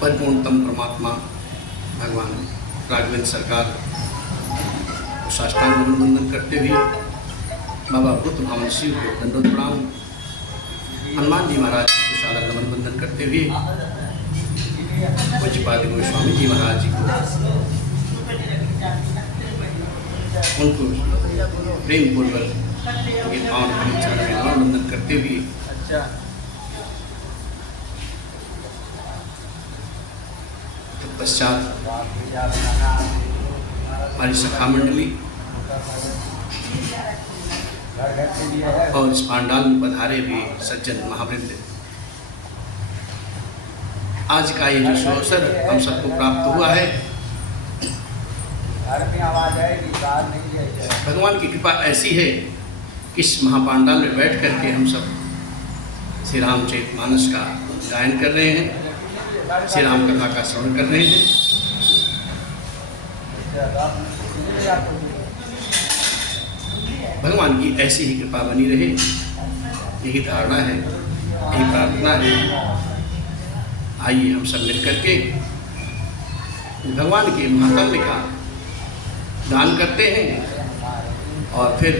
परिपूर्णतम परमात्मा भगवान राघवेंद्र सरकार को साष्टांग वंदन करते हुए बाबा बुद्ध भावन शिव को दंडोत प्रणाम, हनुमान जी महाराज को शाला नमन वंदन करते हुए पूज्यपाद गोस्वामी जी महाराज जी को उनको प्रेम पूर्वक पावन नमन वंदन करते हुए पश्चात हमारी सखा मंडली और इस पांडाल में पधारे हुए सज्जन महावृंद, आज का ये जो अवसर हम सबको प्राप्त हुआ है, भगवान की कृपा ऐसी है कि इस महापांडाल में बैठ करके हम सब श्री रामचरितमानस का गायन कर रहे हैं, श्री राम कथा का श्रवण कर रहे हैं। भगवान की ऐसी ही कृपा बनी रहे, यही धारणा है, यही प्रार्थना है। आइए हम सब मिल करके भगवान के महात्म्य का दान करते हैं और फिर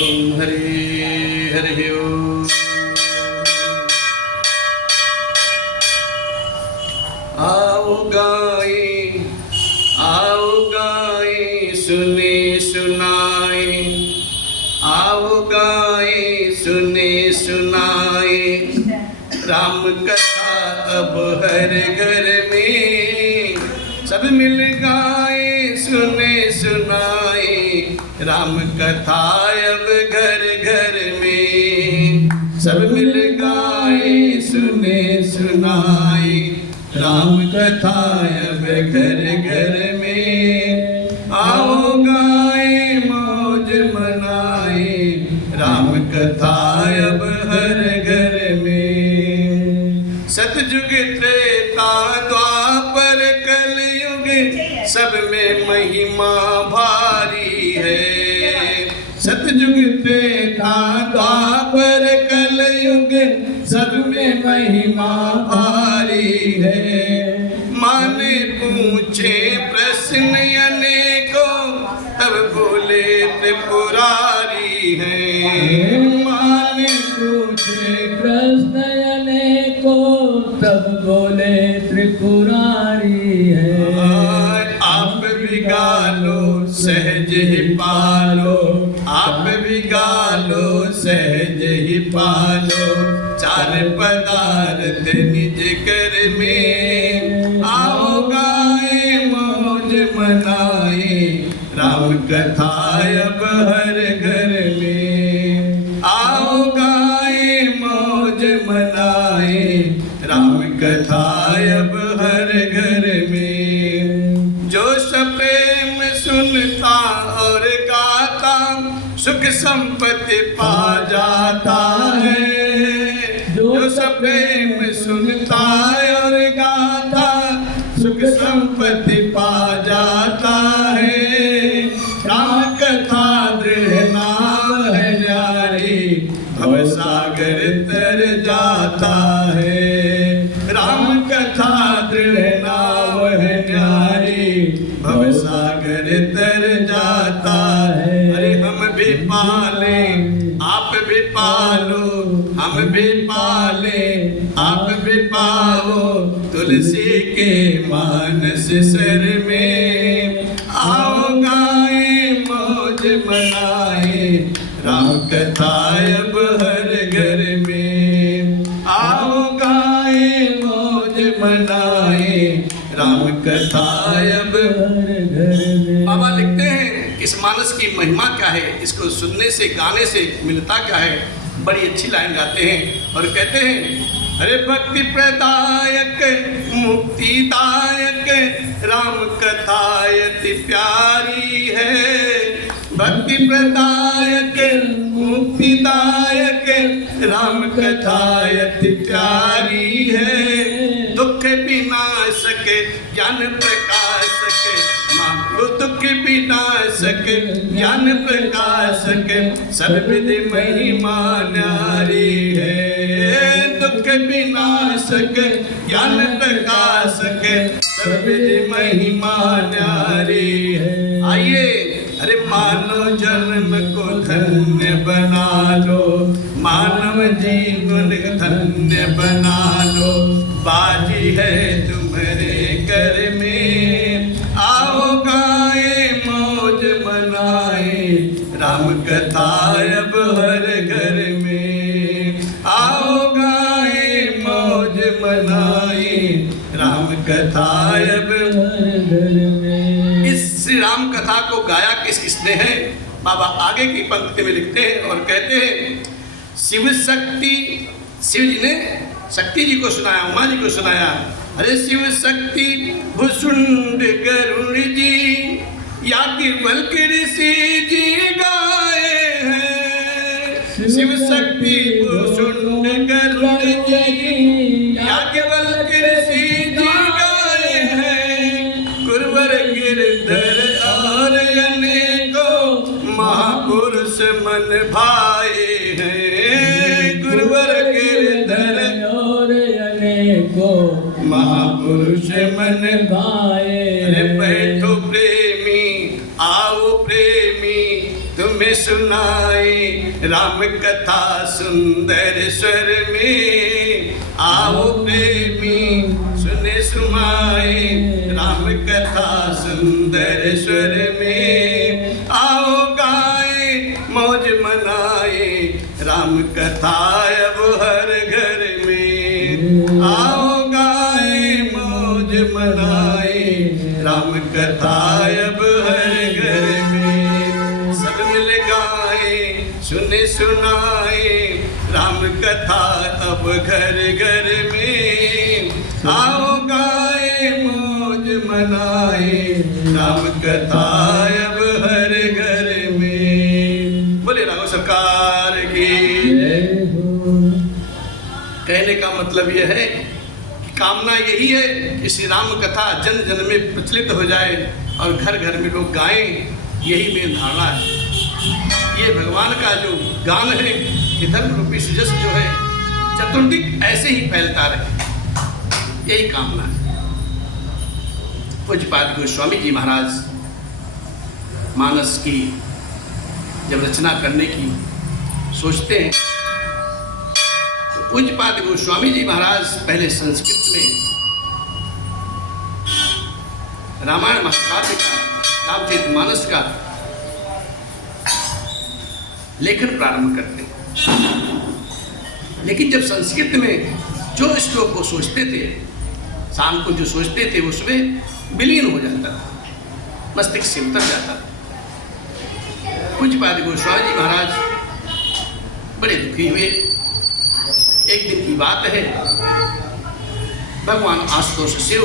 ओम हरि हरि ओम। आओ गाए सुने सुनाए, आओ गाए सुने सुनाए, राम कथा अब हर घर में, सब मिल गाए सुने सुनाए, राम कथा अब घर घर में, सब मिल गाए सुने सुनाए, राम कथा अब घर घर में, आओ गाए मौज मनाए, राम कथा अब हर घर में। सतयुग त्रेता द्वापर कलयुग, सब में महिमा भारी है। सतयुग त्रेता द्वापर कलयुग, सब में महिमा भारी है। माने पूछे प्रश्न अनेकों, तब बोले त्रिपुरारी है। माने पूछे प्रश्न अनेकों, तब बोले त्रिपुरारी है। आप भी गालो सहज ही पालो, आप भी गालो सहज ही पालो, चार पदार्थ निज कर में, आओ गाए मौज मनाए, राम कथा अब हर घर में, आओ गाए मौज मनाए, राम कथा अब हर घर में। जो प्रेम सुनता और गाता, सुख संपत्ति पा जाता है। जो प्रेम सुनता और गाता, सुख संपत्ति पा जाता है। राम कथा दृढ़ नाम है न्यारी, भव सागर तर जाता है। राम कथा दृढ़ नाम है न्यारी, भव सागर तर जाता है। अरे हम भी पाले आप भी पालो, हम भी पाले आप भी पाओ, तुलसी के मानस सर में, आओ गाए मौज मनाए, राम कथा अब हर घर में, आओ गाए मौज मनाए, राम कथा अब हर घर में। बाबा लिखते हैं इस मानस की महिमा क्या है, इसको सुनने से गाने से मिलता क्या है। बड़ी अच्छी लाइन गाते हैं और कहते हैं, अरे भक्ति प्रदायक मुक्तिदायक, राम कथा अति प्यारी है। भक्ति प्रदायक मुक्तिदायक, राम कथा अति प्यारी है। दुख विनाशक ज्ञान प्रकाशक, माँ दुख विनाशक ज्ञान प्रकाशक सब विधि महिमा न्यारी है। दुख विनाशक ज्ञान प्रकाशक सब विधि महिमा न्यारी है। आइए, अरे मानव जन्म को धन्य बना लो, मानव जीवन धन्य बना लो। बाजी है तुम्हारे घर में, आओ गाए मौज मनाए, राम कथा अब हर घर में। आओ गाए मौज मनाए, राम कथा अब हर घर में। इस श्री राम कथा को गाया किसने है? बाबा आगे की पंक्ति में लिखते हैं और कहते हैं, शिव शक्ति, शिव जी ने शक्ति जी को सुनाया, उमा जी को सुनाया। अरे शिव शक्ति भुसुंड गरुड़ जी, याज्ञवल्क ऋषि जी गाए हैं। शिव शक्ति भुसुंड गरुड़ जी, याज्ञवल्क ऋषि जी गाए हैं। गुरुवर गिरधर और अनेकों महापुरुष मन भाए हैं। गुरुवर गिरधर और अनेकों महापुरुष मन भाए। अरे बैठो प्रेमी, आओ प्रेमी, तुम्हें सुनाए राम कथा सुंदर स्वर में। आओ प्रेमी, सुने सुनाए राम कथा सुंदर स्वर में। आओ गाए मौज मनाए, राम कथा अब हर घर में। आओ गाए मौज मनाए, राम कथा अब हर घर में। सब मिल गाए, सुने सुनाए, राम कथा अब घर घर में। आओ गाए मौज मनाए, राम कथा अब हर घर में। बोले राघव सरकार की। कहने का मतलब यह है कि कामना यही है कि श्री राम कथा जन जन में प्रचलित हो जाए और घर घर में लोग गाएं। यही मेरी धारणा है। ये भगवान का जो गान है, ये धर्म रूपी सुजस जो है, चतुर्दिक ऐसे ही फैलता रहे, यही कामना है। पूज्यपाद गोस्वामी जी महाराज मानस की जब रचना करने की सोचते हैं तो पूज्यपाद गोस्वामी जी महाराज पहले संस्कृत में रामायण महाकाव्य का, रामचरितमानस का लेखन प्रारंभ करते हैं। लेकिन जब संस्कृत में जो श्लोक को सोचते थे, शाम को जो सोचते थे उसमें विलीन हो जाता था, मस्तिष्क से उतर जाता था। पूज्यपाद गोस्वामी जी महाराज बड़े दुखी हुए। एक दिन की बात है, भगवान आशुतोष शिव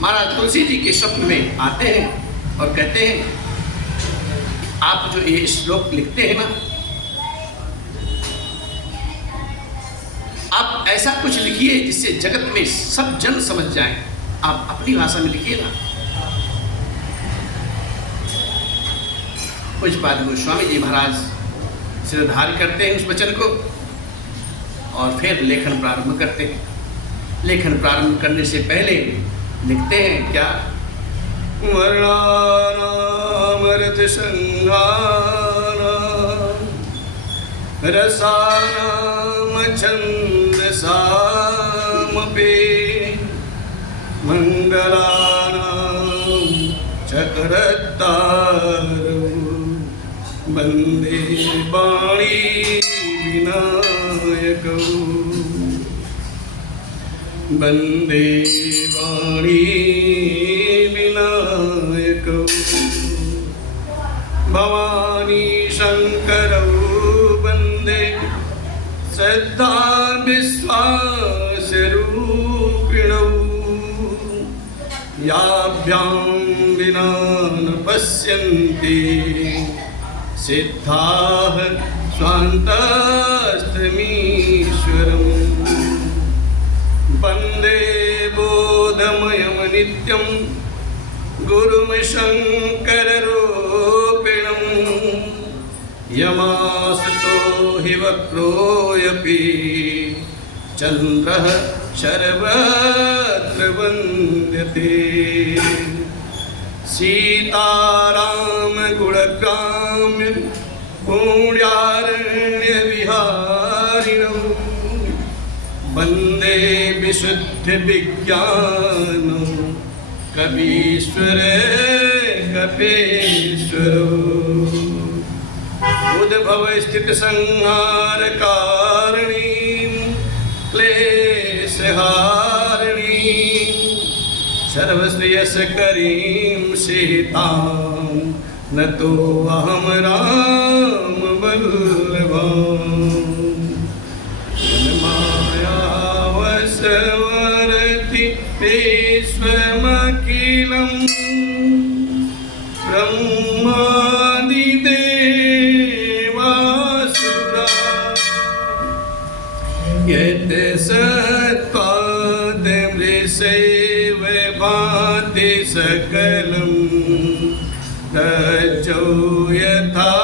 महाराज तुलसी जी के स्वप्न में आते हैं और कहते हैं, आप जो ये श्लोक लिखते हैं ना, आप ऐसा कुछ लिखिए जिससे जगत में सब जन समझ जाएं। आप अपनी भाषा में लिखिए ना। पूज्यपाद गोस्वामी जी महाराज सिरधार्य करते हैं उस वचन को और फिर लेखन प्रारंभ करते हैं। लेखन प्रारंभ करने से पहले लिखते हैं क्या? वर्णानामर्थ संघाना रसानाम छन्दसामपि मंगलानाम चक्रतारौ वन्दे वाणी विनायकौ वन्दे वाणी विनायकौ भवानी शंकरौ वन्दे श्रद्धा विश्वास रूपिणौ याभ्यां विना न पश्यन्ति सिद्धाः स्वान्तस्तमीश्वरम् वन्दे बोधमयमनिशं नित्यं गुरुं शङ्कररूपिणं यमासतो हि वक्रोऽपि चन्द्रः सर्वत्र वन्द्यते। सीताराम गुणग्राम्य पुण्यारण्यविहारिणं वन्दे विशुद्धविज्ञानं कवीश्वर कपीश्वरो। उद्भवस्थितिसंहारकारिणीं क्लेशहारिणीं सर्वश्रेयस्करीं सीतां नतोऽहं रामवल्लभाम्। मायावशवर्ति विश्वमखिलं ब्रह्मादिदेवासुरा यत् सत्त्वादमृषैव भाति सकलं तज्जो यथा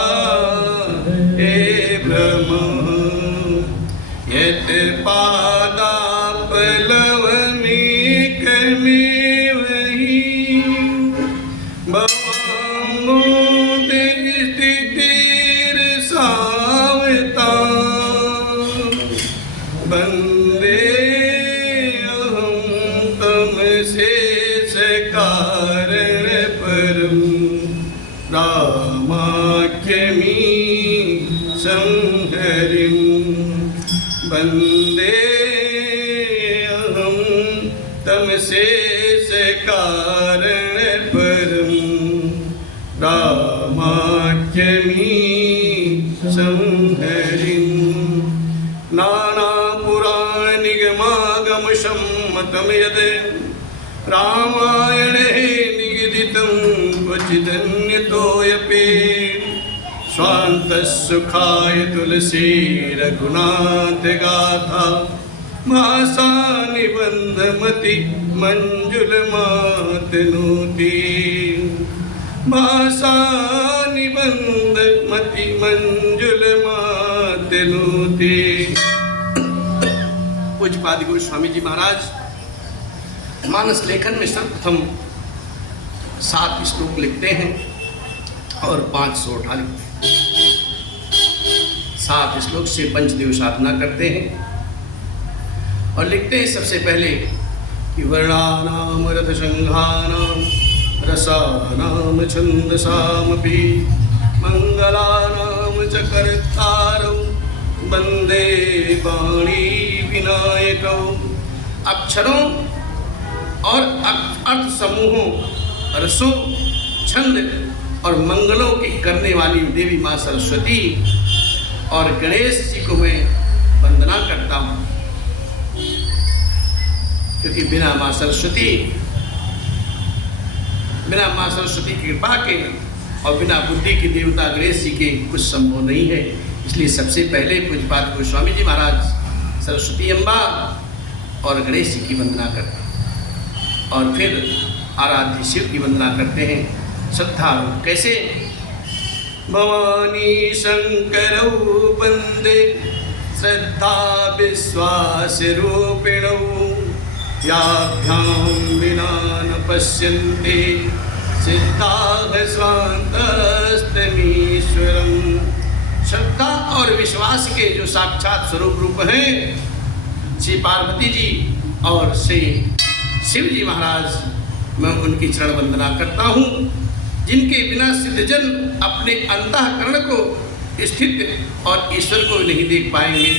हे ब्रह्म यत् पादापलवमेकमेव हि भवामोदिस्थितिर्सावतां वन्देऽहं तं शेषकारणपरं रामाख्यमीशं हरिं वन्देऽहं तं शेषकारणपरं रामाख्यमीशं हरिं। नानापुराणनिगमागमसम्मतं यद् रामायणे निगदितं क्वचिदन्यतोऽपि स्वान्तसुखाय तुलसी रघुनाथगाथा भाषा निबन्धमति मञ्जुलमातनोति भाषा निबन्धमति मञ्जुलमातनोति। पूज्यपाद गुरु स्वामी जी महाराज मानस लेखन में सर्वप्रथम 7 श्लोक लिखते हैं और 5 सोठा लिखते हैं। 7 श्लोक से पंचदेव साधना करते हैं और लिखते हैं सबसे पहले कि वर्णानाम रथसंघानाम रसानाम छंदसामपि मंगलानाम च कर्तारौ वंदे वाणी विनायकौ। अक्षरों और अर्थ समूहों, रसों, छंद और मंगलों की करने वाली देवी माँ सरस्वती और गणेश जी को मैं वंदना करता हूँ, क्योंकि बिना माँ सरस्वती की कृपा के और बिना बुद्धि की देवता गणेश जी के कुछ संभव नहीं है। इसलिए सबसे पहले पूज्यपाद गोस्वामी जी महाराज सरस्वती अम्बा और गणेश जी की वंदना करते हैं और फिर आराध्य शिव की वंदना करते हैं। श्रद्धा कैसे? भवानी शंकरौ वंदे श्रद्धा विश्वास रूपिणौ याभ्यां विना न पश्यन्ते सिद्धाः स्वान्तस्तमीश्वरम्। श्रद्धा और विश्वास के जो साक्षात स्वरूप रूप हैं श्री पार्वती जी और श्री शिव जी महाराज, मैं उनकी चरण वंदना करता हूँ, जिनके बिना सिद्धजन अपने अंतःकरण को स्थित और ईश्वर को नहीं देख पाएंगे।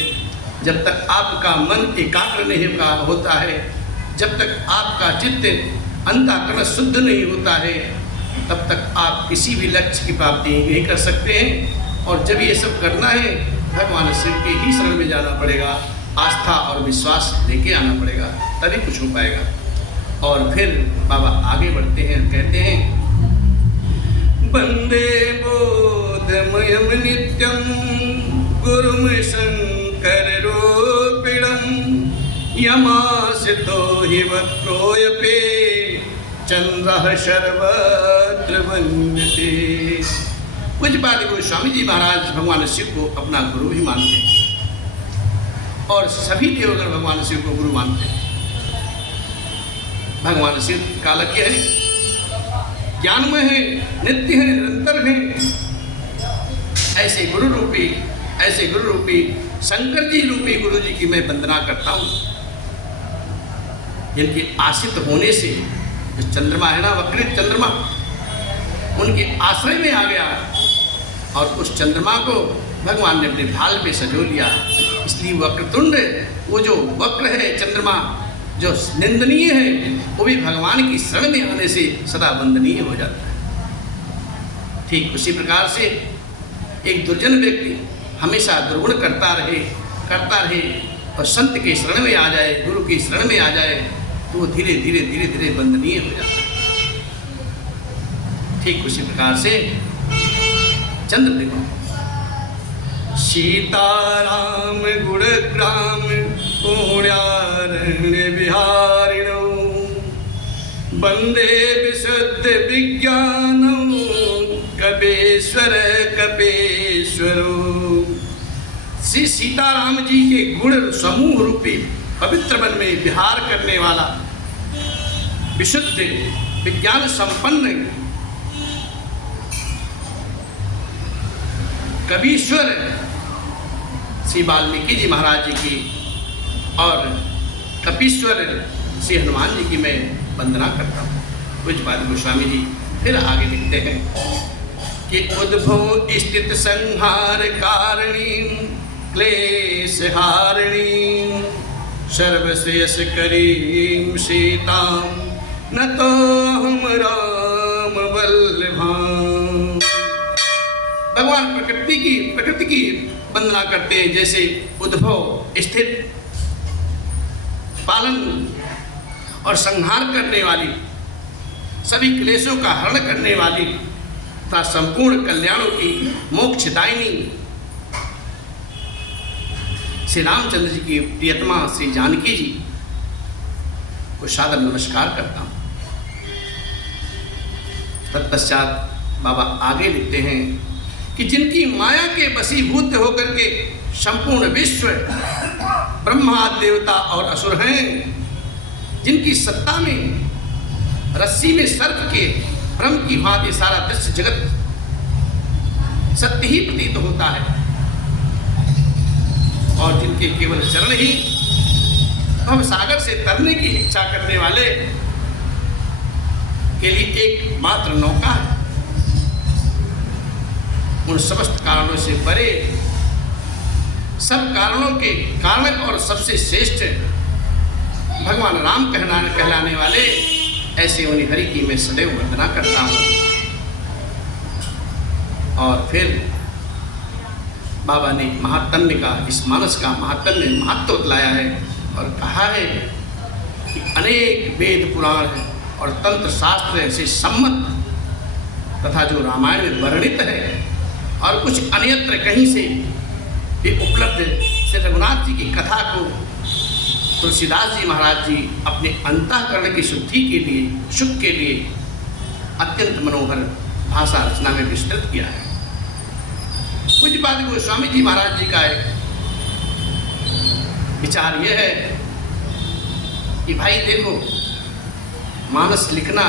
जब तक आपका मन एकाग्र नहीं होता है, जब तक आपका चित्त अंतःकरण शुद्ध नहीं होता है, तब तक आप किसी भी लक्ष्य की प्राप्ति नहीं कर सकते हैं। और जब ये सब करना है, भगवान शिव के ही शरण में जाना पड़ेगा, आस्था और विश्वास लेके आना पड़ेगा, तभी कुछ हो पाएगा। और फिर बाबा आगे बढ़ते हैं, कहते हैं वंदे बोधमयम नित्यं गुरुं शंकर रूपिणं यमासितो हि वक्रोऽपि सह सर्वत्र वंदते। पूज्यपाद गोस्वामी जी महाराज भगवान शिव को अपना गुरु भी मानते हैं और सभी देवगण भगवान शिव को गुरु मानते हैं। भगवान शिव कालज्ञ है, ज्ञानमय है, नित्य है, निरंतर है। ऐसे गुरु रूपी शंकर जी रूपी गुरु जी की मैं वंदना करता हूँ, जिनके आश्रित होने से जो चंद्रमा है ना, वक्रित चंद्रमा, उनके आश्रय में आ गया और उस चंद्रमा को भगवान ने अपने भाल पे सजो लिया। इसलिए वक्रतुंड, वो जो वक्र है चंद्रमा, जो निंदनीय है, वो भी भगवान की शरण में आने से सदा वंदनीय हो जाता है। ठीक उसी प्रकार से एक दुर्जन व्यक्ति हमेशा दुर्गुण करता रहे और संत के शरण में आ जाए, गुरु की शरण में आ जाए, तो वो धीरे धीरे वंदनीय हो जाता है। ठीक उसी प्रकार से चंद्र देखो, सीताराम गुणग्राम पुण्यारण्य विहारिणो वंदे विशुद्ध विज्ञानौ कपेश्वरो। श्री सीताराम जी के गुण समूह रूपी पवित्र वन में विहार करने वाला विशुद्ध विज्ञान संपन्न कवीश्वर श्री वाल्मीकि जी महाराज जी की और कपीश्वर श्री हनुमान जी की मैं वंदना करता हूँ। पूज्यपाद गोस्वामी जी फिर आगे लिखते हैं कि उद्भव स्थित संहार कारिणी क्लेश हारिणी सर्वश्रेयस करीं सीतां न तो हम राम वल्लभां। भगवान प्रकृति की वंदना करते हैं, जैसे उद्भव स्थित, पालन और संहार करने वाली, सभी क्लेशों का हरण करने वाली तथा संपूर्ण कल्याणों की मोक्षदायिनी श्री रामचंद्र जी की प्रियतमा श्री जानकी जी को सादर नमस्कार करता हूँ। तत्पश्चात बाबा आगे लिखते हैं कि जिनकी माया के वशीभूत होकर के संपूर्ण विश्व ब्रह्मा देवता और असुर हैं, जिनकी सत्ता में रस्सी में सर्प के भ्रम की भांति सारा दृश्य जगत सत्य ही प्रतीत होता है, और जिनके केवल चरण ही भव सागर से तरने की इच्छा करने वाले के लिए एक मात्र नौका है। उन समस्त कारणों से परे, सब कारणों के कारण और सबसे श्रेष्ठ भगवान राम कहलाने वाले ऐसे उन्हीं हरि की मैं सदैव वंदना करता हूँ। और फिर बाबा ने महात्म्य का, इस मानस का महात्म्य महत्व बतलाया है और कहा है कि अनेक वेद पुराण और तंत्र शास्त्र से सम्मत तथा जो रामायण में वर्णित है और कुछ अन्यत्र कहीं से भी उपलब्ध श्री रघुनाथ जी की कथा को तुलसीदास जी महाराज जी अपने अंतःकरण की शुद्धि के लिए, सुख के लिए अत्यंत मनोहर भाषा रचना में विस्तृत किया है। पूज्यपाद गोस्वामी जी महाराज जी का एक विचार यह है कि भाई देखो, मानस लिखना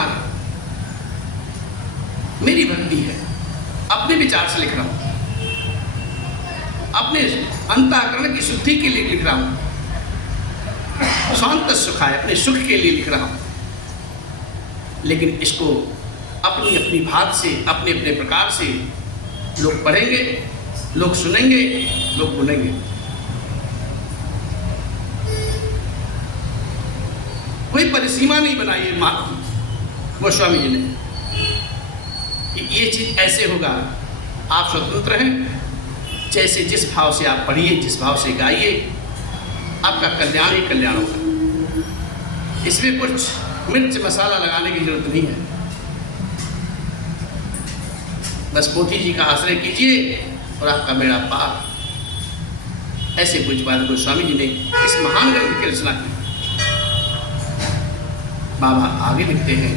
मेरी भक्ति है, अपने विचार से लिख रहा हूँ, अपने अंतःकरण की शुद्धि के लिए लिख रहा हूँ, शांत सुखाय अपने सुख के लिए लिख रहा हूँ। लेकिन इसको अपनी अपनी भात से, अपने अपने प्रकार से लोग पढ़ेंगे, लोग सुनेंगे, लोग बोलेंगे। कोई परिसीमा नहीं बनाई है गोस्वामी जी ने कि ये चीज ऐसे होगा। आप स्वतंत्र हैं, जैसे जिस भाव से आप पढ़िए, जिस भाव से गाइए, आपका कल्याण ही कल्याण होगा। इसमें कुछ मिर्च मसाला लगाने की जरूरत नहीं है। बस पोथी जी का आश्रय कीजिए और आपका बेड़ा पार। ऐसे पूज्यपाद गोस्वामी जी ने इस महान ग्रंथ की रचना की। बाबा आगे लिखते हैं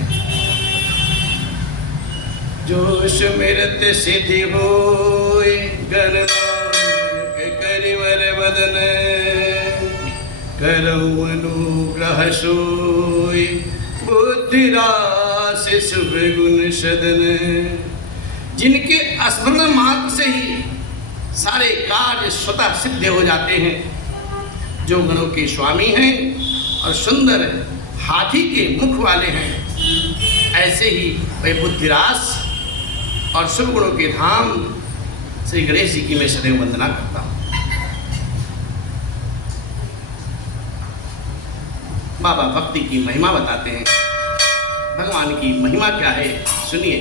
जोश मिरत सिद्धि होय गणनायक करिवर बदन करौ अनुग्रह सोय बुद्धि रास शुभ गुण सदन। जिनके स्मरण मात्र से ही सारे कार्य स्वतः सिद्ध हो जाते हैं, जो गणों के स्वामी हैं और सुंदर हाथी के मुख वाले हैं, ऐसे ही वह बुद्धिरास और शुभ गुणों के धाम श्री गणेश जी की मैं सदैव वंदना करता हूँ। बाबा भक्ति की महिमा बताते हैं। भगवान की महिमा क्या है सुनिए।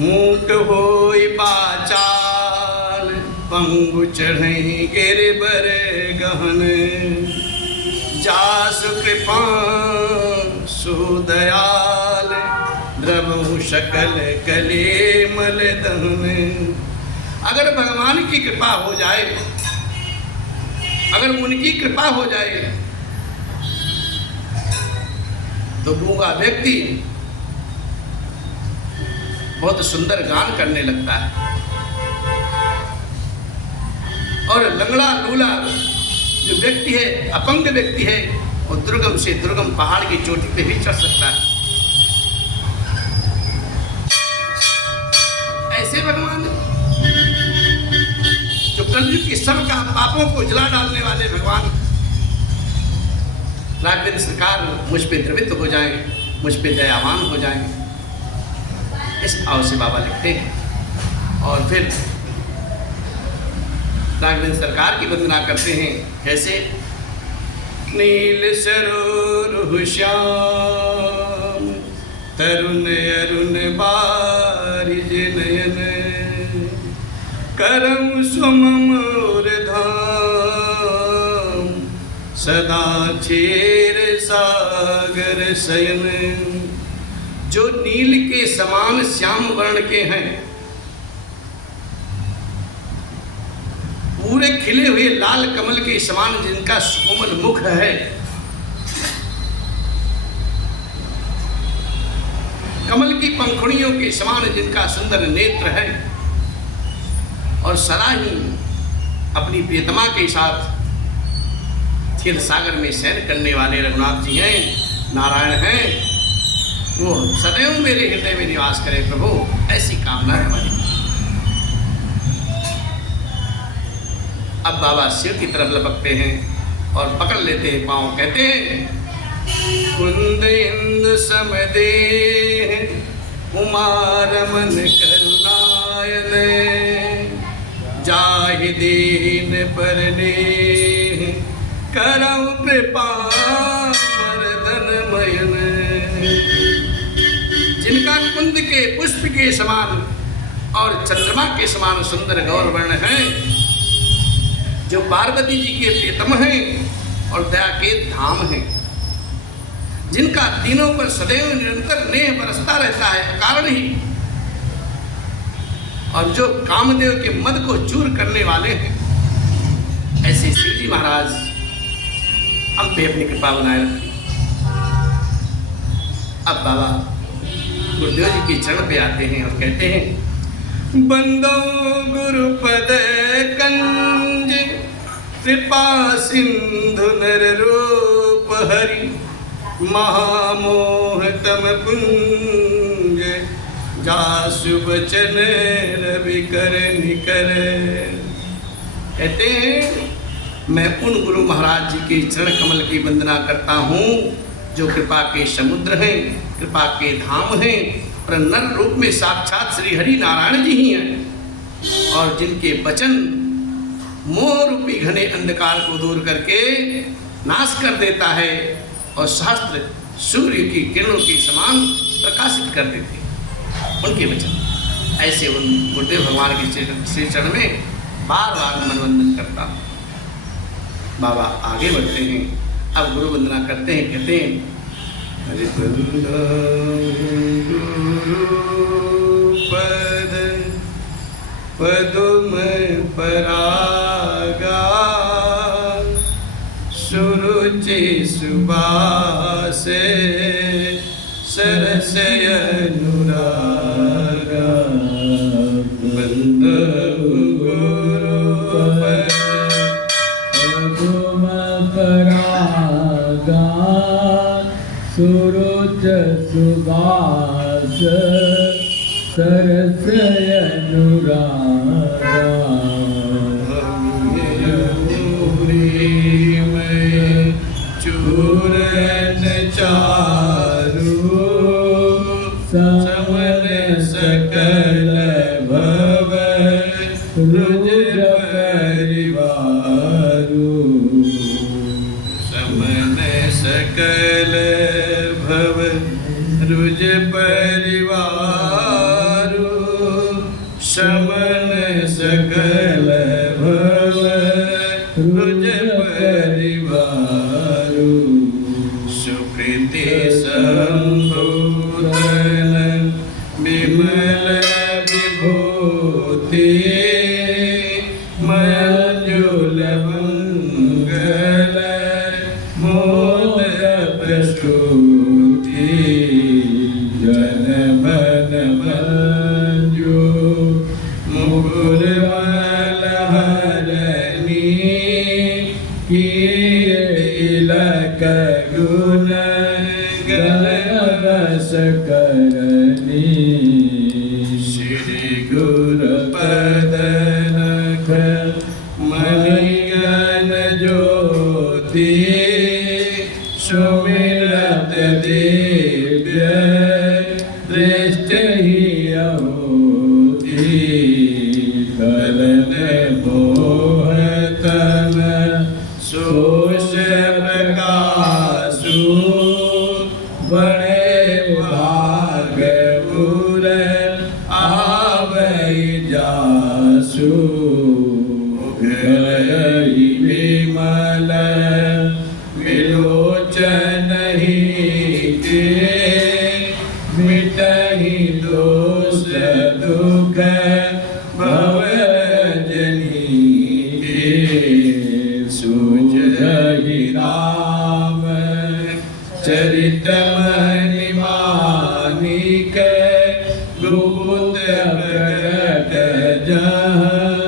मूट होई पाचाल पंगु चढ़ई गिरबर गहन जासु कृपा सुदयाल द्रवहु सकल कले मल दहन। अगर भगवान की कृपा हो जाए, अगर उनकी कृपा हो जाए तो गूंगा व्यक्ति बहुत सुंदर गान करने लगता है और लंगड़ा लूला जो व्यक्ति है, अपंग व्यक्ति है, वो दुर्गम से दुर्गम पहाड़ की चोटी पे भी चढ़ सकता है। ऐसे भगवान जो कलयुग की सब का पापों को जला डालने वाले भगवान राघवेंद्र सरकार मुझ पे द्रवित हो जाए, मुझ पे दयावान हो जाए, इस भाव से बाबा लिखते हैं। और फिर राघवेंद्र सरकार की वंदना करते हैं। कैसे? नील सरोरुह श्याम तरुण अरुण बारिज नयन करम सुममोर धाम सदा क्षीर सागर शयन। जो नील के समान श्याम वर्ण के हैं, पूरे खिले हुए लाल कमल के समान जिनका सुकोमल मुख है, कमल की पंखुड़ियों के समान जिनका सुंदर नेत्र है, और सदा ही अपनी प्रियतमा के साथ क्षीर सागर में शयन करने वाले रघुनाथ जी हैं, नारायण हैं, वो सदैव मेरे हृदय में निवास करे प्रभु, ऐसी कामना है हमारी। अब बाबा शिव की तरफ लपकते हैं और पकड़ लेते हैं पांव। कहते हैं कुंद इंद समदेह उमा रमन करुणायन जाहि दीन परने करौ कृपा मर्दनमयन। जिनका कुंद के पुष्प के समान और चंद्रमा के समान सुंदर गौर वर्ण है, जो पार्वती जी के प्रियतम हैं और दया के धाम हैं, जिनका तीनों पर सदैव निरंतर नेह बरसता रहता है अकारण ही, और जो कामदेव के मद को चूर करने वाले हैं, ऐसे शिव जी महाराज हम पे अपनी कृपा बनाए रखें। अब बाबा गुरुदेव जी के चरण पे आते हैं और कहते हैं बंदो गुरुपद कंज कृपा सिंधु नर रूप हरि महामोह तम पुंज जासु बचन रवि कर निकर। कहते हैं मैं उन गुरु महाराज जी के चरण कमल की वंदना करता हूँ जो कृपा के समुद्र हैं, कृपा के धाम हैं, और नर रूप में साक्षात श्री हरि नारायण जी ही हैं, और जिनके वचन मोह रूपी घने अंधकार को दूर करके नाश कर देता है और शास्त्र सूर्य की किरणों के समान प्रकाशित कर देते हैं उनके वचन। ऐसे उन गुरुदेव भगवान के श्री चरण में बार बार नमन वंदन करता हूँ। बाबा आगे बढ़ते हैं, अब गुरु वंदना करते हैं। कहते हैं पद पदुम परागा सुरुचि सुबासे सरसय अनुरागा। सुरुच सुबास सरसय अनुरागा चूरन चारु समन सकल भव रुज परिवारु समन सकल भव रुज परिवारु समन सकल भव रुज परिवारु सुकृति संभूषण विमल विभूति मंजुल मंगल मोद प्रस्तुति जन मन मंजू मुकुर मलहरणी तिलक गुण गल बस करनी श्री गुरु पदनख मणिगण ज्योति सुमिरत दिव्य दृष्टि अहोति कलन मोहतन सोष प्रकाशु बड़े भाग बुर आवै जासु गई विमल विलोचन ही के मिटहि दोष दुख भवजनी के सुजहि राम चरित महिमानिक गुप्त प्रगट जहाँ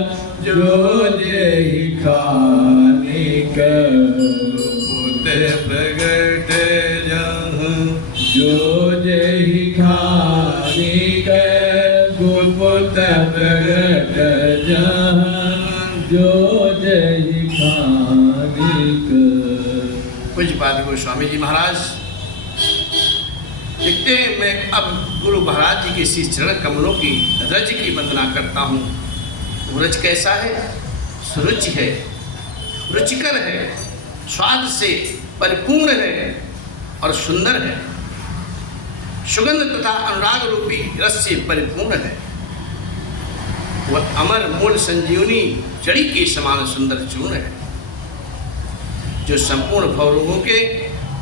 जो जहि खानिक गुप्त प्रगट जहाँ जो जहि खानिक गुप्त प्रगट जहाँ जो जहि खानिक। पूज्य पाद गोस्वामी जी महाराज लिखते हैं, मैं अब गुरु महाराज जी के श्री चरण कमलों की रज की वंदना करता हूँ। वो रज कैसा है? सुरुचि है, रुचिकर है, स्वाद से परिपूर्ण है और सुंदर है, सुगंध तथा अनुराग रूपी रस से परिपूर्ण है। वह अमर मूल संजीवनी जड़ी के समान सुंदर चूर्ण है, जो संपूर्ण भवरोगों के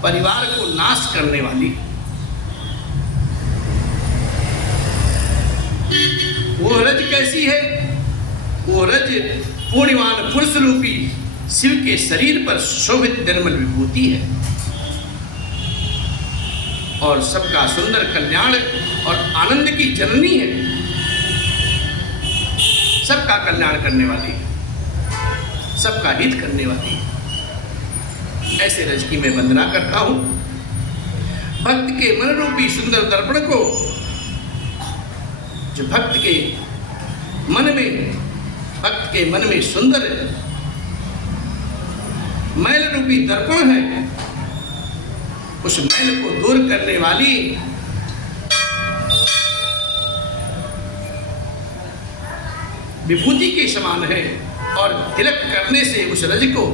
परिवार को नाश करने वाली। वो रज कैसी है? वो रज पूर्णिमान पुरुष रूपी शिव के शरीर पर शोभित निर्मल विभूति है और सबका सुंदर कल्याण और आनंद की जननी है, सबका कल्याण करने वाली, सबका हित करने वाली। ऐसे रज की मैं वंदना करता हूं। भक्त के मन रूपी सुंदर दर्पण को, जो भक्त के मन में सुंदर मैल रूपी दर्पण है, उस मैल को दूर करने वाली विभूति के समान है और तिलक करने से उस रज को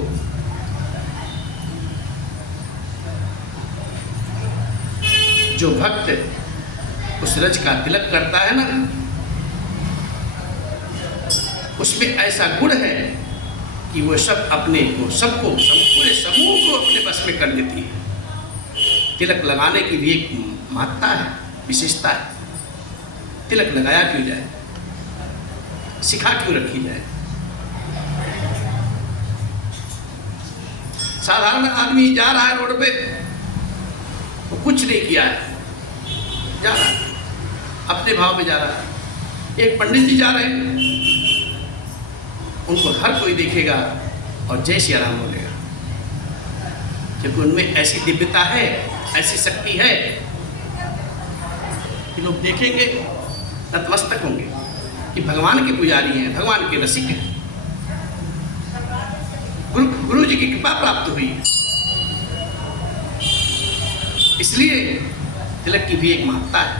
जो भक्त उस रज का तिलक करता है ना, उसमें ऐसा गुण है कि वो सब अपने को सबको पूरे समूह को अपने बस में कर लेती है। तिलक लगाने की भी एक महत्ता है, विशेषता है। तिलक लगाया क्यों जाए, सिखा क्यों रखी जाए? साधारण आदमी जा रहा है रोड पे, वो कुछ नहीं किया है, जा रहा है, अपने भाव में जा रहा है। एक पंडित जी जा रहे हैं, उनको हर कोई देखेगा और जय श्री राम बोलेगा, क्योंकि उनमें ऐसी दिव्यता है ऐसी शक्ति है कि लोग देखेंगे, नतमस्तक होंगे कि भगवान के पुजारी हैं, भगवान के रसिक हैं। गुरु जी की कृपा प्राप्त हुई, इसलिए तिलक की भी एक महत्ता है।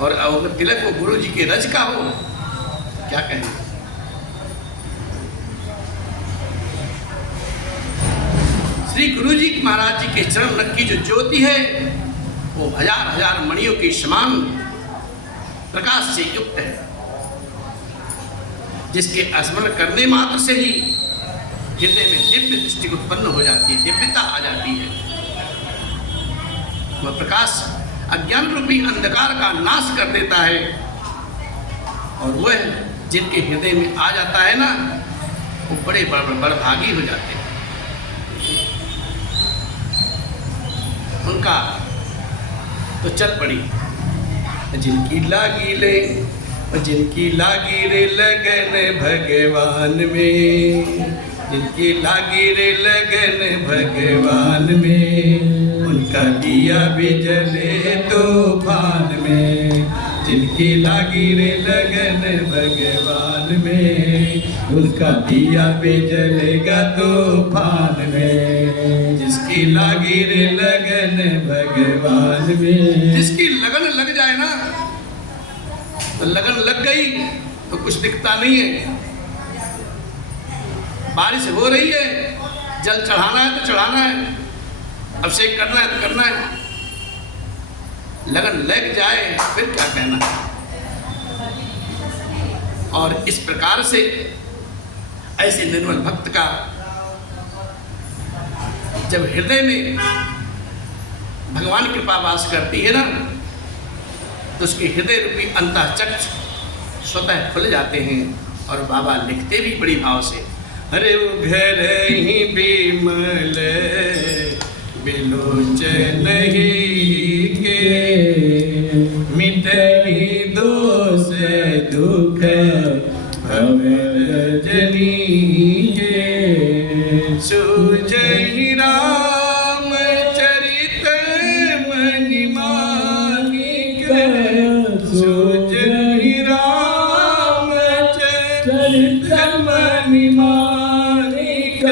और अगर तिलक वो गुरु जी के रज का हो तो क्या कहेंगे। श्री गुरु जी महाराज जी के चरण रख की जो ज्योति है वो हजार हजार मणियों के समान प्रकाश से युक्त है, जिसके स्मरण करने मात्र से ही हृदय में दिव्य दृष्टि उत्पन्न हो जाती है, दिव्यता आ जाती है। वह प्रकाश अज्ञान रूपी अंधकार का नाश कर देता है, और वह जिनके हृदय में आ जाता है ना, वो बड़े बड़भागी हो जाते हैं। उनका तो चल पड़ी, जिनकी लागी रे लगन भगवान में, जिनकी लागी रे लगन भगवान में, उनका दिया भी जले तूफान में। जिनकी लागी रे लगन भगवान में, उसका दिया भी जलेगा तूफान में। जिसकी लागी रे लगन भगवान में, जिसकी लगन लग जाए ना, तो लगन लग गई तो कुछ दिखता नहीं है। बारिश हो रही है, जल चढ़ाना है तो चढ़ाना है, अभिषेक करना है तो करना है। लगन लग जाए फिर क्या कहना। और इस प्रकार से ऐसे निर्मल भक्त का जब हृदय में भगवान कृपा वास करती है ना, तो उसके हृदय रूपी अंतःचक्षु स्वतः खुल जाते हैं। और बाबा लिखते भी बड़ी भाव से, अरे वो घर ही बिमल बिलोचन ही के, मिटहि दोष दुख भव रजनी के। सुजहि राम चरित मनि मानिक, सुजहि राम चरित मनि मानिक।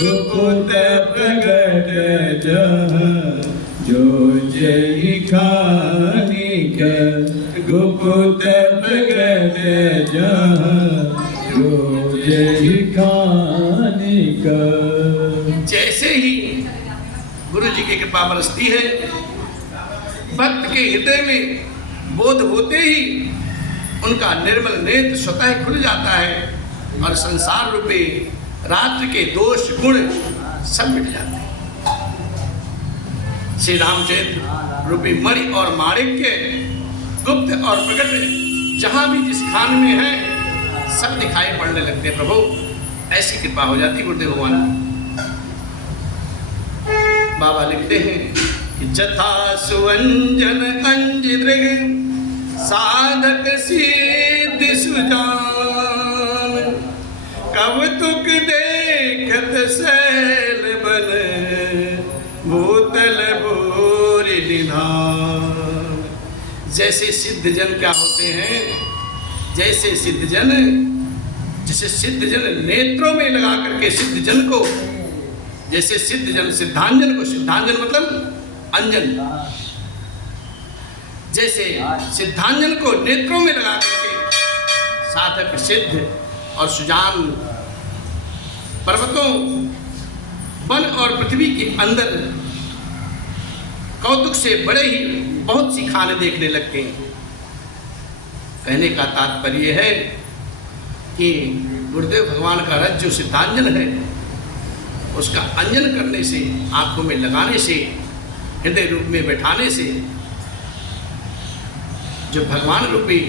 गुप्त प्रगट जो जय खानिक, गुप्त प्रगट जो जय खानिक। जैसे ही गुरु जी की कृपा बरसती है, भक्त के हृदय में बोध होते ही उनका निर्मल नेत्र स्वतः खुल जाता है, और संसार रूपी रात्र के दोष गुण सब मिट जाते हैं। श्री रामचरित्र रूपी मणि और माणिक्य गुप्त और प्रकट जहां भी जिस खान में है सब दिखाई पड़ने लगते हैं। प्रभु ऐसी कृपा हो जाती गुरुदेव भगवान की। बाबा लिखते हैं कि जथा सुअंजन अंज दृग साधक सिद्ध सुजान, कौतुक देखत शैल बन भूतल भूरि निधान। जैसे सिद्ध जन क्या होते हैं, जैसे सिद्ध जन नेत्रों में लगा करके सिद्ध जन को, जैसे सिद्ध जन सिद्धांजन को, सिद्धांजन मतलब अंजन, जैसे सिद्धांजन को नेत्रों में लगा करके साधक सिद्ध और सुजान पर्वतों, वन और पृथ्वी के अंदर कौतुक से बड़े ही बहुत सी खाने देखने लगते हैं। कहने का तात्पर्य है कि गुरुदेव भगवान का रज जो सिद्धांजन है, उसका अंजन करने से, आंखों में लगाने से, हृदय रूप में बैठाने से, जो भगवान रूपी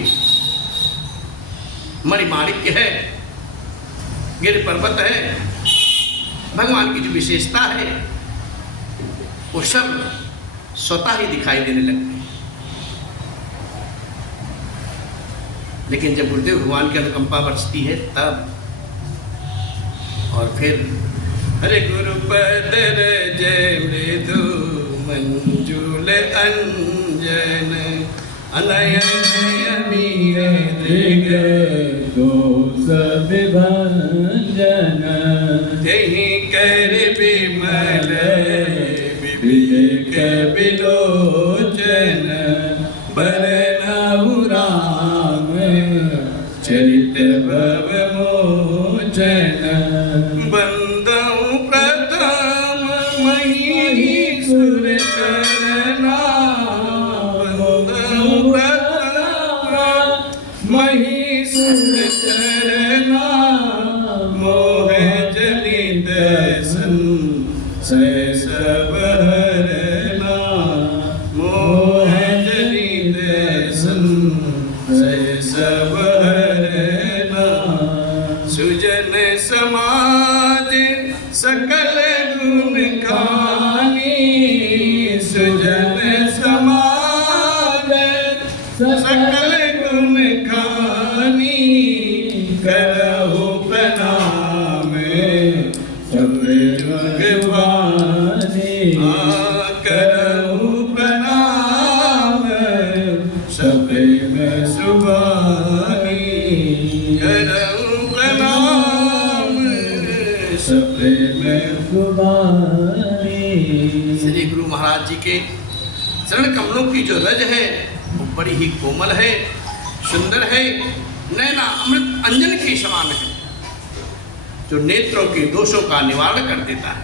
मणिमाणिक्य है, गिर पर्वत है, भगवान की जो विशेषता है, वो सब स्वतः ही दिखाई देने लगते हैं। लेकिन जब गुरुदेव भगवान की अनुकंपा बरसती है तब, और फिर हरे गुरुपद रज मृदु मंजुल अंजन अनयन दृग दोष विभंजन तेहि कर विमल विवेक विलोचन बरनहु राम चरित भव मोचन बंदहु प्रथम महीसुर चरना बंदहु प्रथम महीसुर चरना मोह जनित संशय सब हरना मोह जनित संशय सब हरना सुजन समाज सकल गुण खानी सुजन समाज सकल गुण खानी करहु प्रणाम सब जग वानी करहु प्रणाम सब में सुभानी करहु प्रणाम सब में सुबानी। श्री गुरु महाराज जी के चरण कमलों की जो रज है वो बड़ी ही कोमल है, सुंदर है, नैना अमृत अंजन के समान है, जो नेत्रों के दोषों का निवारण कर देता है।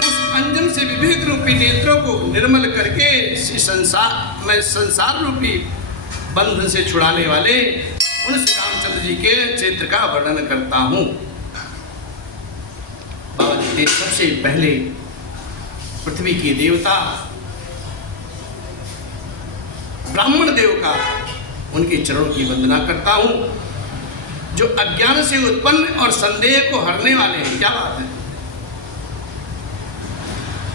उस अंजन से विवेक रूपी नेत्रों को निर्मल करके संसार रूपी बंधन से छुड़ाने वाले उन श्री रामचंद्र जी के चरित्र का वर्णन करता हूँ। बाबा जी थे सबसे पहले पृथ्वी के देवता, ब्राह्मण देव का उनके चरणों की वंदना करता हूँ, जो अज्ञान से उत्पन्न और संदेह को हरने वाले हैं। क्या बात है,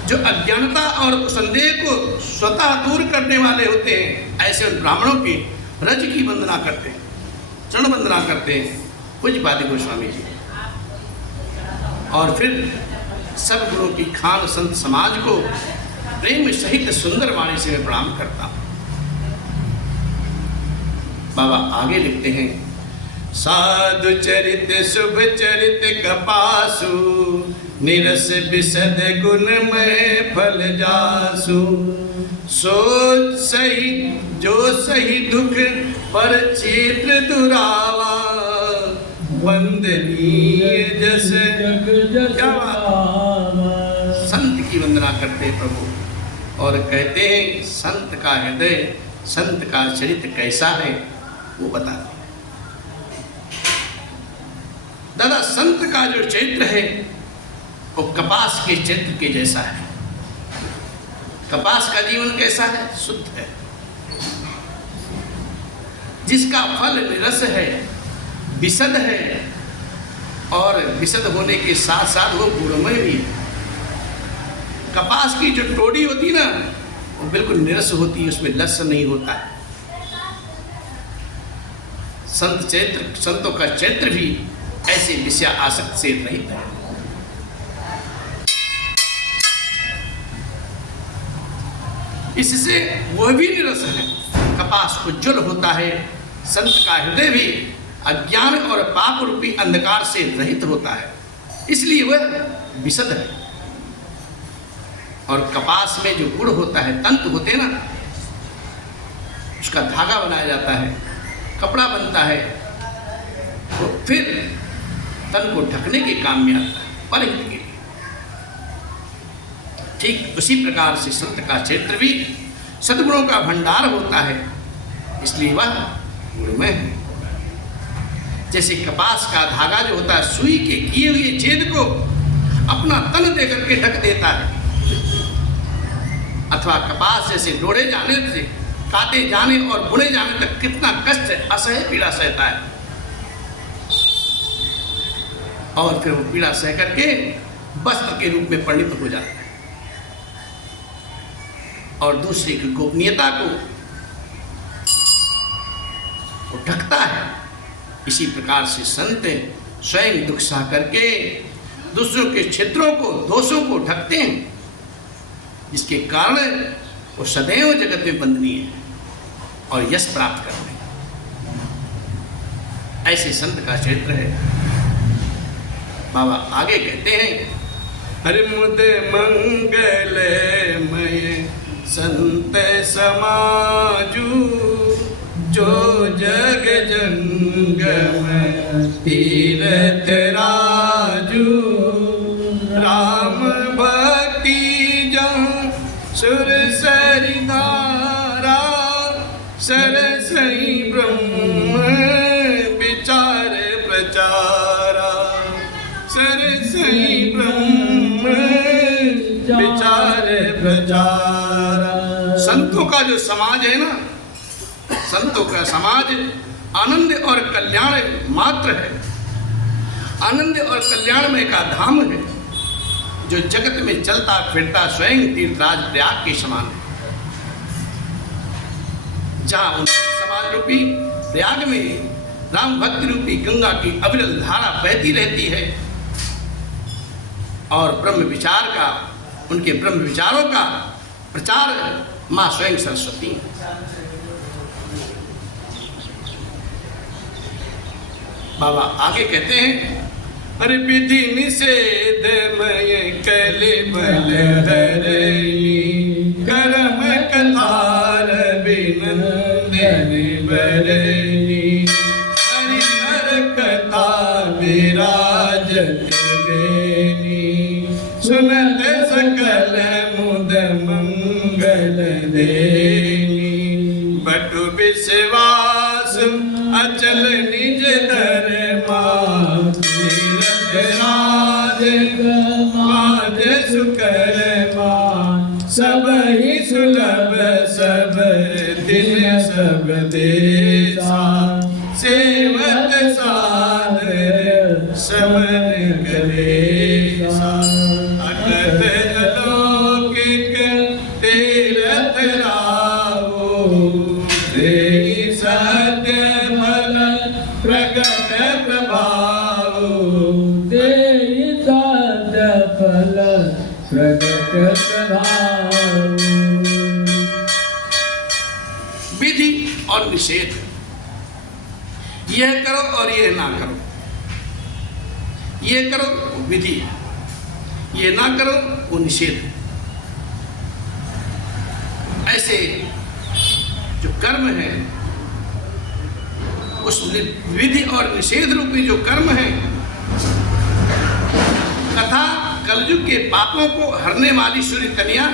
जो अज्ञानता और संदेह को स्वतः दूर करने वाले होते हैं, ऐसे उन ब्राह्मणों की रज की वंदना करते हैं, चरण वंदना करते हैं पूज्यपाद गोस्वामी जी। और फिर सब गुरुओं की खान संत समाज को प्रेम सहित सुंदर वाणी से मैं प्रणाम करता हूँ। बाबा आगे लिखते हैं, साधु चरित शुभ चरित कपासु निरस विशद गुणमय फल जासु सोच सही जो सही दुख पर चित्र दुरावा वंदनीय जस क्या संत की वंदना करते प्रभु और कहते हैं संत का हृदय, संत का चरित्र कैसा है वो बता दे। दादा संत का जो चरित्र है वो कपास के चरित्र के जैसा है। कपास का जीवन कैसा है? शुद्ध है, जिसका फल निरस है, विशद है, और विशद होने के साथ साथ वो गुणमय भी है। कपास की जो टोड़ी होती ना वो बिल्कुल निरस होती है, उसमें लस नहीं होता है। संत चरित्र, संतों का चरित्र भी ऐसे विषय आसक्त से रहित है। इससे वह भी निरस है। कपास उज्जवल होता है, संत का हृदय भी अज्ञान और पाप रूपी अंधकार से रहित होता है, इसलिए वह विशद है। और कपास में जो गुड़ होता है, तंतु होते हैं ना, उसका धागा बनाया जाता है, कपड़ा बनता है, तो फिर तन को ढकने के काम में आता है, परहित के लिए। ठीक उसी प्रकार से संत का चरित्र भी सद्गुणों का भंडार होता है, इसलिए वह गुणमय है। जैसे कपास का धागा जो होता है, सुई के किए हुए छेद को अपना तन दे करके ढक देता है, अथवा कपास जैसे डोड़े जाने से, काटे जाने और बुने जाने तक कितना कष्ट, असह्य पीड़ा सहता है, और फिर वो पीड़ा सह करके वस्त्र के रूप में परिणित हो जाता है और दूसरे की गोपनीयता को ढकता है। इसी प्रकार से संत स्वयं दुख सह करके दूसरों के क्षेत्रों को, दोषों को ढकते हैं, जिसके कारण वो सदैव जगत में वंदनीय है और यश प्राप्त करते हैं। ऐसे संत का चरित्र है। बाबा आगे कहते हैं, हरि मुदे मंगलमय संत समाजू, जो जग जंगम तीरथ राजू, राम भक्ति जहाँ सुर सरिधारा, सरसई ब्रह्म विचार प्रचारा, सरसई ब्रह्म विचार प्रचारा। संतों का जो समाज है ना, संतों का समाज आनंद और कल्याण मात्र है, आनंद और कल्याणमय का धाम है, जो जगत में चलता फिरता स्वयं तीर्थराज प्रयाग के समान है। जहाँ उनके समाज रूपी प्रयाग में राम भक्ति रूपी गंगा की अविरल धारा बहती रहती है और ब्रह्म विचार का, उनके ब्रह्म विचारों का प्रचार माँ स्वयं सरस्वती है। बाबा आगे कहते हैं, अरे विधि निषेधमय कलिबल हरणी, कर्म कथार विनंदन बरनी, हरिहर कथा विराजत बेनी, सुनत सकल मुद मंगल देनी, बटु विश्वास अचल निज धर्मा, राज माज सुकरमा, सब ही सुलभ सब दिन सब देसा, सेवत सादर समन कलेसा, अटत अलौकिक तीरथ रावो, तेहि सत्य फल प्रगट प्रभावो, तेहि सत्य फल प्रगट प्रभावो। विधि और निषेध, यह करो और यह ना करो, यह करो वो विधि है, यह ना करो वो निषेध है। ऐसे जो कर्म है, उस विधि और निषेध रूपी जो कर्म है तथा कलयुग के पापों को हरने वाली सूर्य कन्या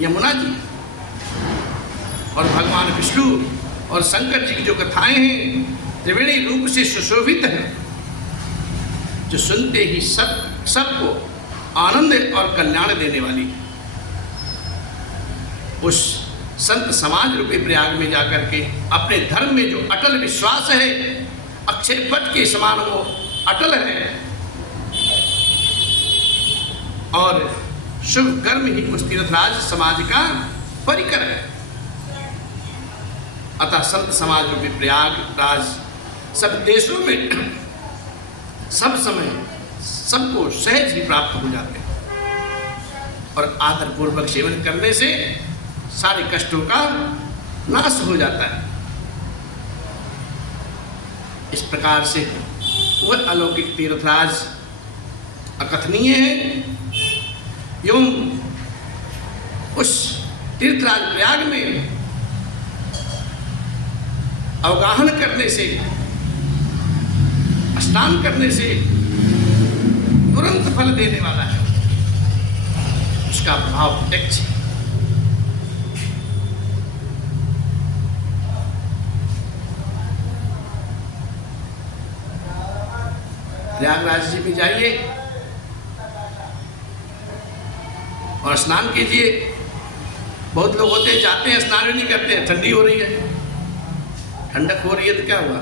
यमुना जी और भगवान विष्णु और शंकर जी की जो कथाएं हैं त्रिवेणी रूप से सुशोभित हैं, जो सुनते ही सबको आनंद और कल्याण देने वाली है। उस संत समाज रूपी प्रयाग में जाकर के अपने धर्म में जो अटल विश्वास है, अक्षय पट के समान वो अटल है और शुभ कर्म ही उस तीर्थराज समाज का परिकर है। अतः संत समाज रूपी प्रयागराज सब देशों में सब समय सबको सहज ही प्राप्त हो जाते हैं और आदर पूर्वक सेवन करने से सारे कष्टों का नाश हो जाता है। इस प्रकार से वह अलौकिक तीर्थराज अकथनीय है एवं उस तीर्थराज प्रयाग में अवगाहन करने से, स्नान करने से तुरंत फल देने वाला है, उसका प्रभाव प्रत्यक्ष है। प्रयागराज जी में जाइए और स्नान कीजिए। बहुत लोग होते हैं जाते हैं स्नान नहीं करते हैं, ठंडी हो रही है, ठंडक हो रही है तो क्या हुआ,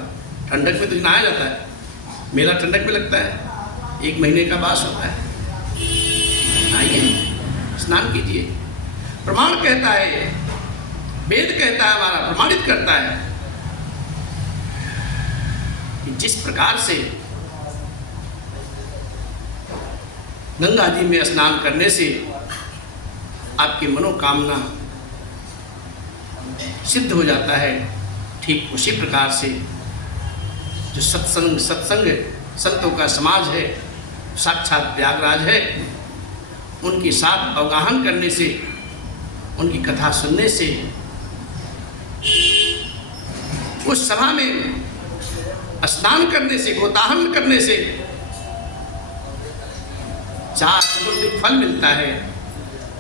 ठंडक में तो नहाया जाता है, मेला ठंडक में लगता है, 1 महीने का वास होता है। आइए स्नान कीजिए। प्रमाण कहता है, वेद कहता है, हमारा प्रमाणित करता है कि जिस प्रकार से गंगा जी में स्नान करने से आपकी मनोकामना सिद्ध हो जाता है। ठीक उसी प्रकार से जो सत्संग संतों का समाज है, साक्षात प्रयागराज है, उनके साथ अवगाहन करने से, उनकी कथा सुनने से, उस सभा में स्नान करने से, गोताहन करने से 4 चतुर्दिक फल मिलता है।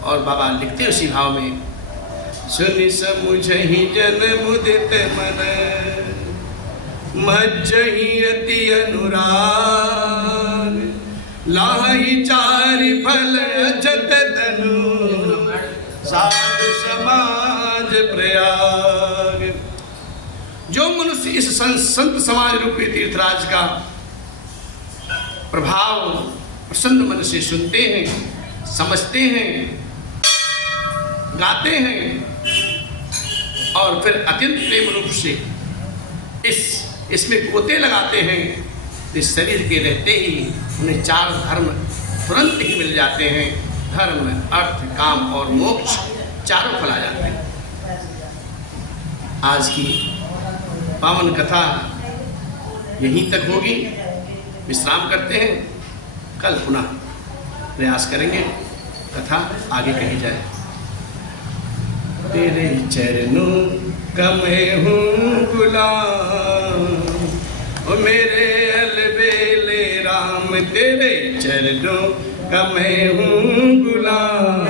और बाबा लिखते उसी भाव में, सुनि समुझहि जन मुदित मन, मज्जहि अति अनुराग, लाहि 4 फल अजत तनु, साधु समाज प्रयाग। जो मनुष्य इस संत समाज रूपी तीर्थराज का प्रभाव प्रसन्न मन से सुनते हैं, समझते हैं, गाते हैं और फिर अत्यंत प्रेम रूप से इसमें गोते लगाते हैं, इस शरीर के रहते ही उन्हें 4 धर्म तुरंत ही मिल जाते हैं। धर्म, अर्थ, काम और मोक्ष 4 फल आ जाते हैं। आज की पावन कथा यहीं तक होगी। विश्राम करते हैं, कल पुनः प्रयास करेंगे, कथा आगे कही जाए। तेरे चरणों का मैं हूँ गुलाम, ओ मेरे अलबेले राम, तेरे चरणों का मैं हूँ गुलाम,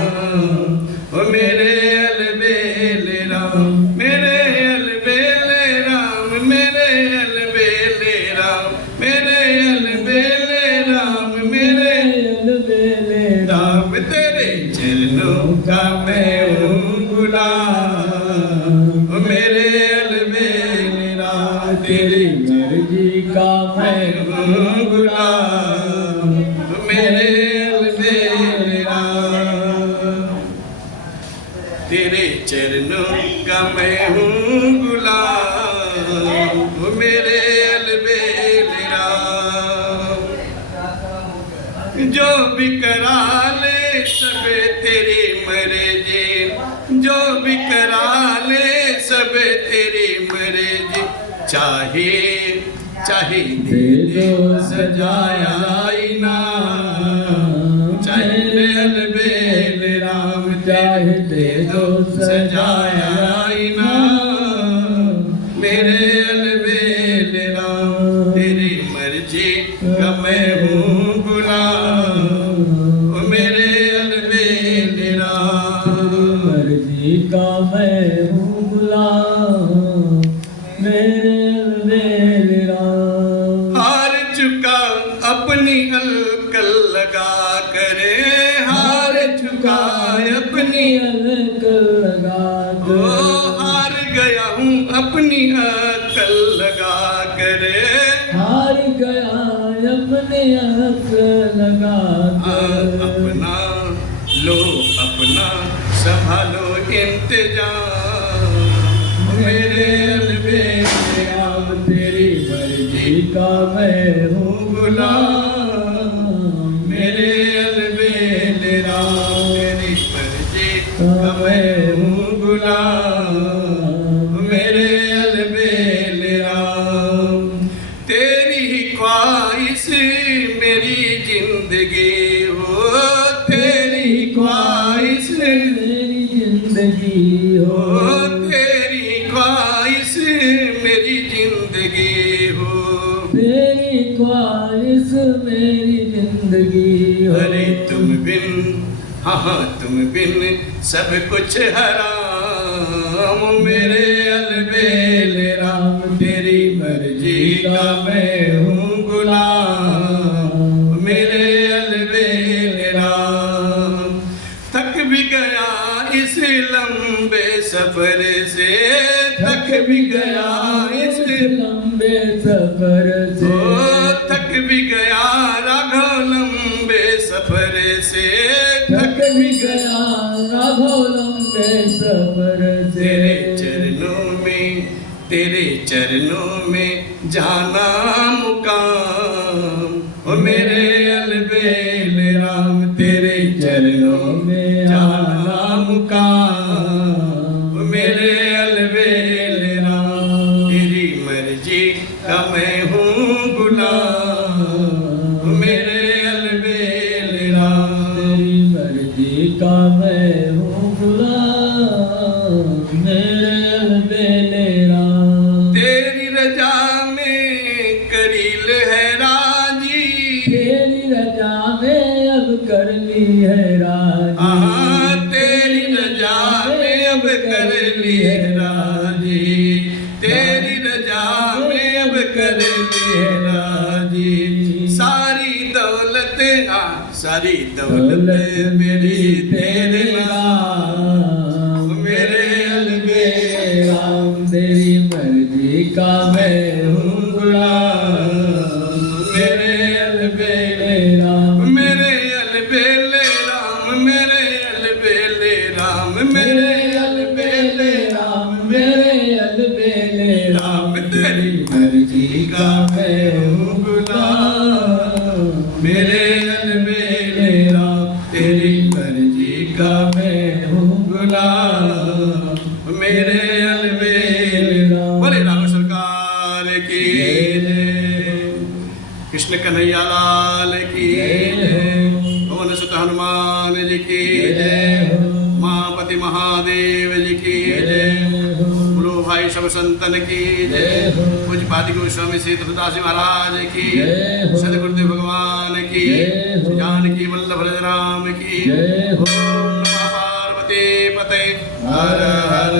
ओ मेरे अलबेले राम, मेरे अलबेले राम, मेरे अलबेले राम, मेरे अलबेले राम, मेरे अलबेले राम, तेरे चरणों का मैं हूँ गुलाम, मेरे अलबेले राम, तेरी मर्जी का मैं हूँ गुलाम, मेरे अलबेले राम, तेरे चरणों का मैं हूँ गुलाम, मेरे अलबेले राम। जो भी करा ले सब तेरी मर्जी, जो भी करा ले सब तेरी मर्जी, चाहे दे दे सजाया आईना, चाहे अलबेले राम, चाहे दे दो सजाया आईना, मेरे अलबेले राम, तेरी मर्जी का मैं हूँ गुलाम, मेरे अलबेले राम, मर्जी का मैं हूँ गुलाम, मेरे अलबेले राम। हार चुका अपनी अलकल लगा करे, हार चुका अपनी अलकल लगा कर, हार गया हूँ अपनी अकल लगा करे, हार गया अपनी अकल लगा कर। अपना लो अपना संभालो इंतजाम, मेरे अलबेले राम, तेरी मर्जी का मैं हूँ गुलाम, मेरे अलबेले राम, तेरी मर्जी का मैं हूँ गुलाम, मेरे अलबेले राम। तेरी ही ख्वाहिश मेरी जिंदगी हो, तेरी ही ख्वाहिश मेरी जिंदगी हो, तेरी ख्वाहिश मेरी जिंदगी हो, तेरी ख्वाहिश मेरी जिंदगी हो। अरे तुम बिन, हाँ तुम बिन सब कुछ हराम, मेरे अलबेले राम, तेरी मर्जी का मैं हूँ गुलाम, मेरे अलबेले राम। थक भी गया इस लंबे सफर से, थक भी गया इस लंबे सफर से, थक भी गया राघव लंबे सफर से, थक भी गया राघव लंबे सफर से। तेरे चरणों में जाना मुकाम, ओ मेरे अलबेले राम, मेरे अलबेले राम। तेरी रजा में करील है राजी, तेरी रजा में अब कर ली है राजी। हाँ तेरी रजा में अब कर ली है राजी, तेरी रजा में अब कर ली है राजी। सारी दौलत सारी दौलत मेरी तेरे नाम, मेरे अलबेले राम। तेरी मर्जी का मैं हूँ गुलाम, मेरे अलबेले राम। मेरे अलबेले राम, मेरे अलबेले राम, मेरे अलबेले राम, मेरे अलबेले राम। तेरी मर्जी का मैं हूँ गुलाम, मेरे अलबेले राम, तेरी मर्जी का मैं हूँ गुलाम, मेरे अलबेले राम। बोले राम सरकार की जय, कृष्ण कन्हैया लाल की जय, पवन सुत हनुमान जी की जय, महापति महादेव जी की जय, बोलो भाई सब संतन की जय, पूज्य पादी गोस्वामी श्री तुलसीदास जी महाराज की, सदगुरुदेव भगवान की, जानकी वल्लभ राम की। ओम नमः पार्वती पते हर हर